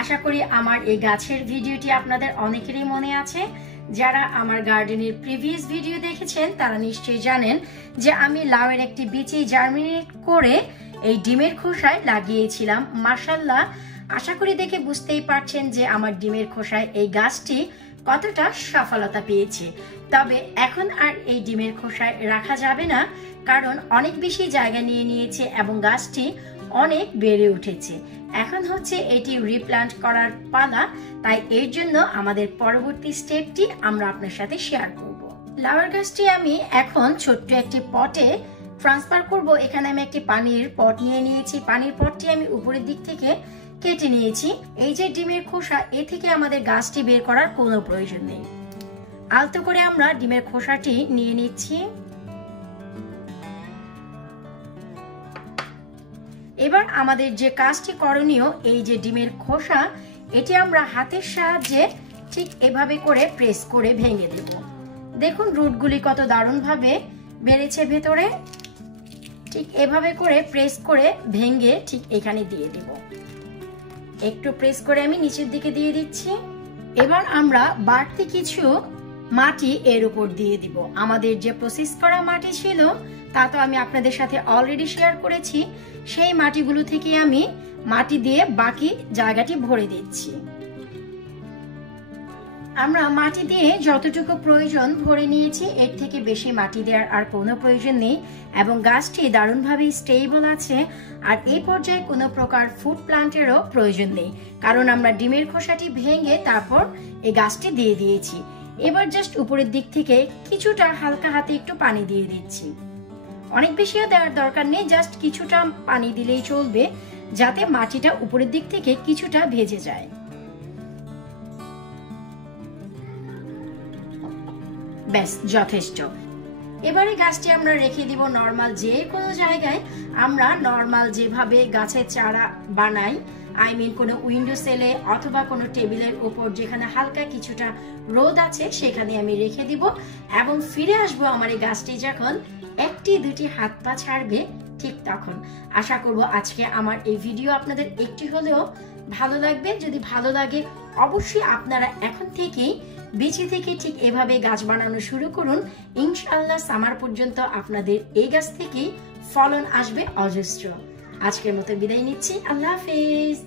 আশা করি আমার এই গাছের ভিডিওটি আপনাদের অনেকেরই মনে আছে। যারা আমার গার্ডেনের প্রিভিয়াস ভিডিও দেখেছেন তারা নিশ্চয়ই জানেন যে আমি লাউয়ের একটি বীজ জার্মিনেট করে এই ডিমের খোসায় লাগিয়েছিলাম। মাশাআল্লাহ, আশা করি দেখে বুঝতেই পারছেন যে আমার ডিমের খোসায় এই গাছটি কতটা সফলতা পেয়েছে। তবে এখন আর এই ডিমের খোসায় রাখা যাবে না, কারণ অনেক বেশি জায়গা নিয়ে নিয়েছে এবং গাছটি অনেক বেড়ে উঠেছে। এখন হচ্ছে এটি রিপ্লান্ট করার পালা, তাই এর জন্য আমাদের পরবর্তী স্টেপটি আমরা আপনার সাথে শেয়ার করব। লাউয়ের গাছটি আমি এখন ছোট্ট একটি পটে ট্রান্সফার করব। এখানে আমি একটি পানির পট নিয়ে নিয়েছি। পানির পটটি আমি উপরের দিক থেকে কেটে নিয়েছি। এই যে ডিমের খোসা, এ থেকে আমাদের গাছটি বের করার কোনো প্রয়োজন নেই। আলতো করে আমরা ডিমের খোসাটি নিয়ে নিচ্ছি। এবার আমাদের যে কাজটি করণীয়, এই যে ডিমের খোসা, এটি আমরা হাতের সাহায্যে ঠিক এভাবে করে প্রেস করে ভেঙে দেব। দেখুন রুটগুলি কত দারুণভাবে বেড়েছে ভেতরে। ঠিক এভাবে করে প্রেস করে ভেঙে ঠিক এখানে দিয়ে দেব। একটু প্রেস করে আমি নিচের দিকে দিয়ে দিচ্ছি। এবার আমরা বাড়তি কিছু মাটি এর উপর দিয়ে দিব। আমাদের যে প্রসেস করা মাটি ছিল তা তো আমি আপনাদের সাথে অলরেডি শেয়ার করেছি। সেই মাটিগুলো থেকে আমি মাটি দিয়ে বাকি জায়গাটি ভরে দিচ্ছি। আমরা মাটি দিয়ে যতটুকু প্রয়োজন ভরে নিয়েছি, এর থেকে বেশি মাটি দেওয়ার আর কোনো প্রয়োজন নেই এবং গাছটি দারুণভাবে স্টেবল আছে। আর এই পর্যায়ে কোনো প্রকার ফুড প্লান্টেরও প্রয়োজন নেই, কারণ আমরা ডিমের খোসাটি ভেঙে তারপর এই গাছটি দিয়ে দিয়েছি। এবার জাস্ট উপরের দিক থেকে কিছুটা হালকা হাতে একটু পানি দিয়ে দিচ্ছি। অনেক বেশিও দেওয়ার দরকার নেই, জাস্ট কিছুটা পানি দিলেই চলবে, যাতে মাটিটা উপরের দিক থেকে কিছুটা ভেজে যায়। ব্যাস যথেষ্ট। এবারে গাছটি আমরা রেখে দিব নর্মাল যে কোনো জায়গায়। আমরা নর্মাল যেভাবে গাছের চারা বানাই, কোনো উইন্ডো সেলে অথবা কোনো টেবিলের উপর যেখানে হালকা কিছুটা রোদ আছে সেখানে আমি রেখে দিব এবং ফিরে আসবো আমার এই গাছটি যখন একটি দুটি হাত পা ছাড়বে ঠিক তখন। আশা করব আজকে আমার এই ভিডিও আপনাদের একটি হলেও ভালো লাগবে। যদি ভালো লাগে অবশ্যই আপনারা এখন থেকেই বেঁচে থেকে ঠিক এভাবে গাছ বানানো শুরু করুন। ইনশাআল্লাহ সামার পর্যন্ত আপনাদের এই গাছ থেকেই ফলন আসবে অজস্র। আজকের মতো বিদায় নিচ্ছি। আল্লাহ হাফেজ।